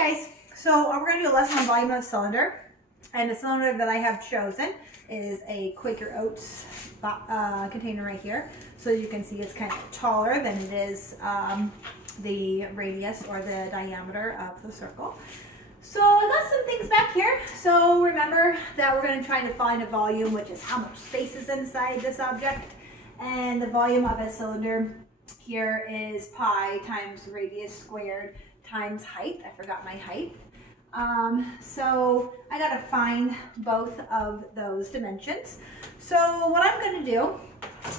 Guys, so we're going to do a lesson on volume of cylinder, and the cylinder that I have chosen is a Quaker Oats container right here. So you can see it's kind of taller than it is the radius or the diameter of the circle. So I got some things back here. So remember that we're going to try to find a volume, which is how much space is inside this object, and the volume of a cylinder here is pi times radius squared times height. I forgot my height. So I got to find both of those dimensions. So what I'm going to do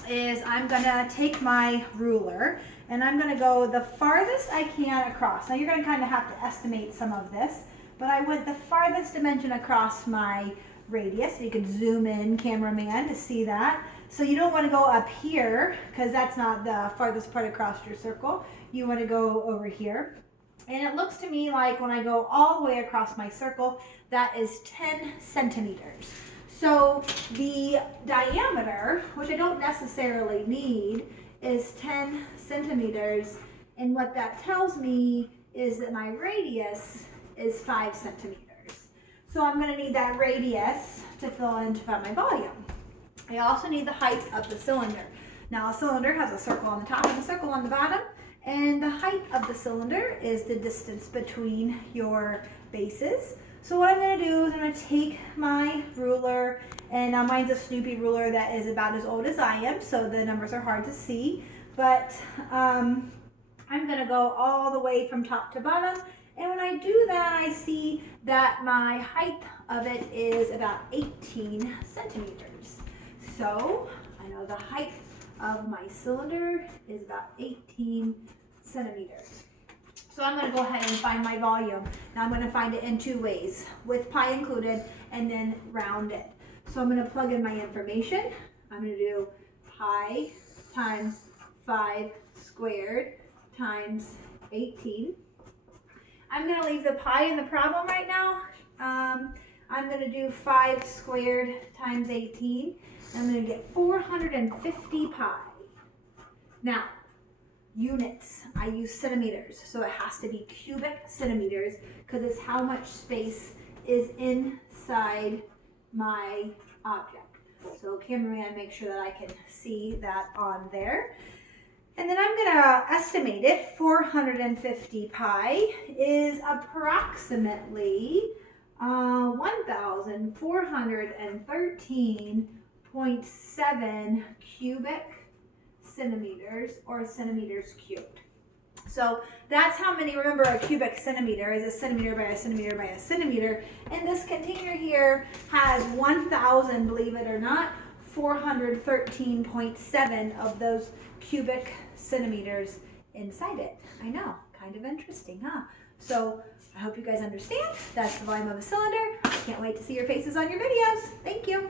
is I'm going to take my ruler and I'm going to go the farthest I can across. Now you're going to kind of have to estimate some of this, but I went the farthest dimension across my radius. You could zoom in, cameraman, to see that. So you don't want to go up here because that's not the farthest part across your circle. You want to go over here. And it looks to me like when I go all the way across my circle, that is 10 centimeters. So the diameter, which I don't necessarily need, is 10 centimeters. And what that tells me is that my radius is 5 centimeters. So I'm going to need that radius to fill in to find my volume. I also need the height of the cylinder. Now a cylinder has a circle on the top and a circle on the bottom. And the height of the cylinder is the distance between your bases. So what I'm going to do is I'm going to take my ruler, and now mine's a Snoopy ruler that is about as old as I am, so the numbers are hard to see. But I'm going to go all the way from top to bottom. And when I do that, I see that my height of it is about 18 centimeters. So I know the height of my cylinder is about 18 centimeters. So I'm going to go ahead and find my volume. Now I'm going to find it in two ways, with pi included and then round it. So I'm going to plug in my information. I'm going to do pi times 5 squared times 18. I'm going to leave the pi in the problem right now. I'm going to do 5 squared times 18. I'm going to get 450 pi. Now, units, I use centimeters, so it has to be cubic centimeters because it's how much space is inside my object. So cameraman, make sure that I can see that on there. And then I'm going to estimate it. 450 pi is approximately 1,413.7 cubic centimeters, or centimeters cubed. So that's how many. Remember, a cubic centimeter is a centimeter by a centimeter by a centimeter. And this container here has 1,000, believe it or not, 413.7 of those cubic centimeters inside it. I know, kind of interesting, huh? So I hope you guys understand. That's the volume of a cylinder. I can't wait to see your faces on your videos. Thank you.